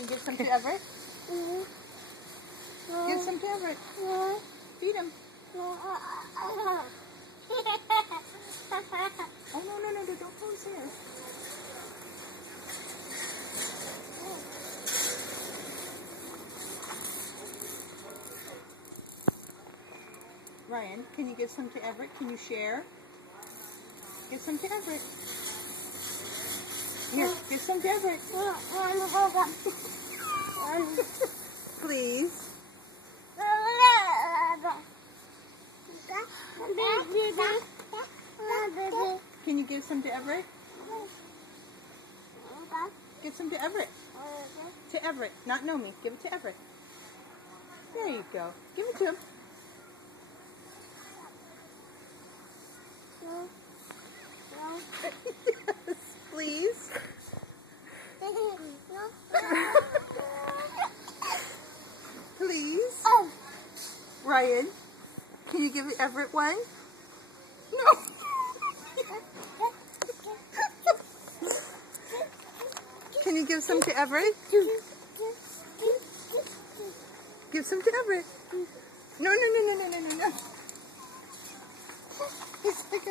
Can you give some to Everett? Give some to Everett. Feed him. Oh, no, don't pull his hair. Ryan, can you give some to Everett? Can you share? Give some to Everett. Here, give some to Everett. Please. Can you give some to Everett? Give some to Everett. To Everett, not Nomi. Give it to Everett. There you go. Give it to him. Yes, please. Please. Ryan, can you give Everett one? No. Can you give some to Everett? Give some to Everett. No. He's like,